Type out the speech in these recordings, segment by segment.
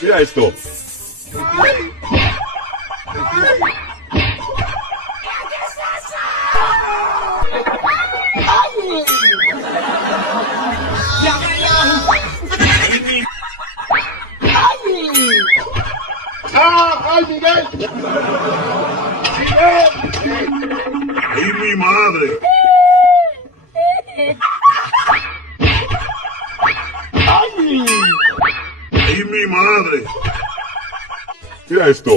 Mira esto. ¡Ay, Miguel! ¡Miguel! ¡Ay, mi madre! ¡Ay! ¡Ay, mi madre! Mira esto.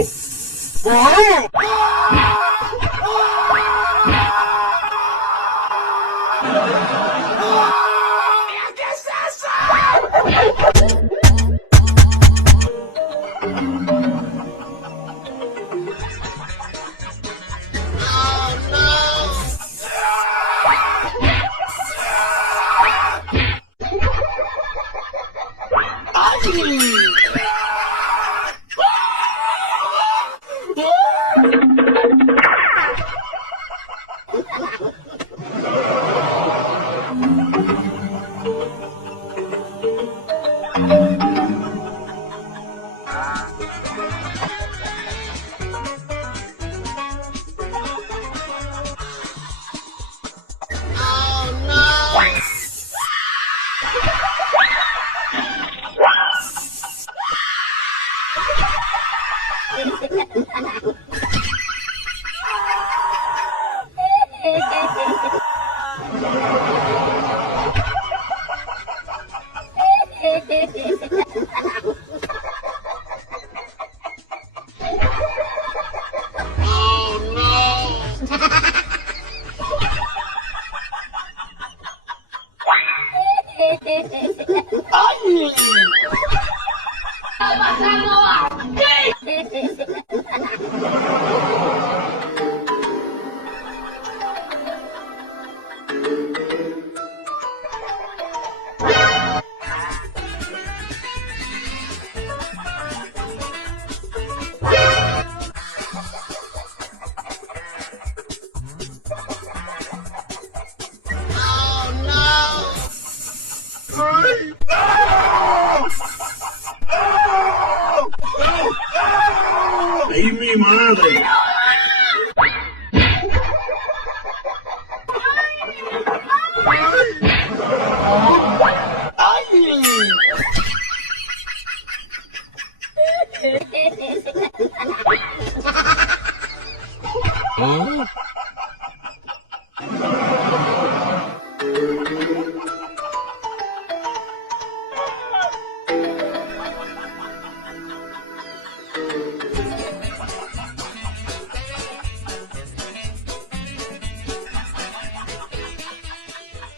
¿Qué es eso? ¡Ay, mi madre!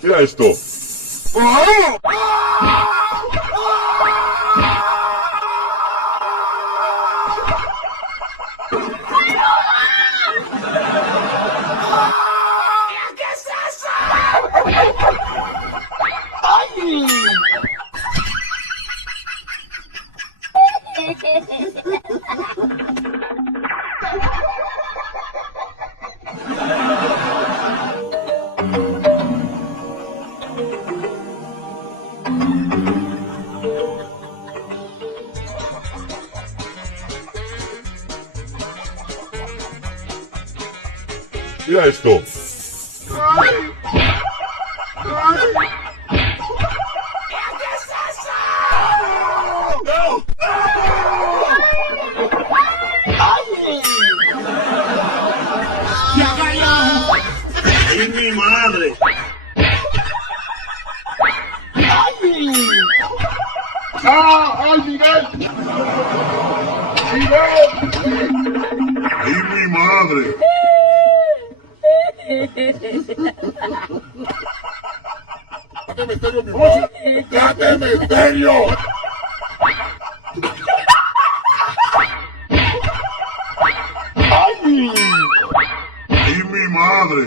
Mira esto. ¿Qué es eso? ¡Ay! Mira esto. ¿Qué es eso? ¡No! ¡Ay! ¡Ay, mi madre! ¡Ay! ¡Ay, Miguel! ¡Miguel! ¡Ay, mi madre! ¡Date misterio! ¡Ay! ¡Ay, mi madre!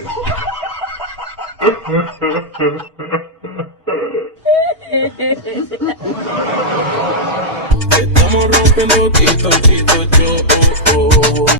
Estamos rompiendo tito, tito, yo.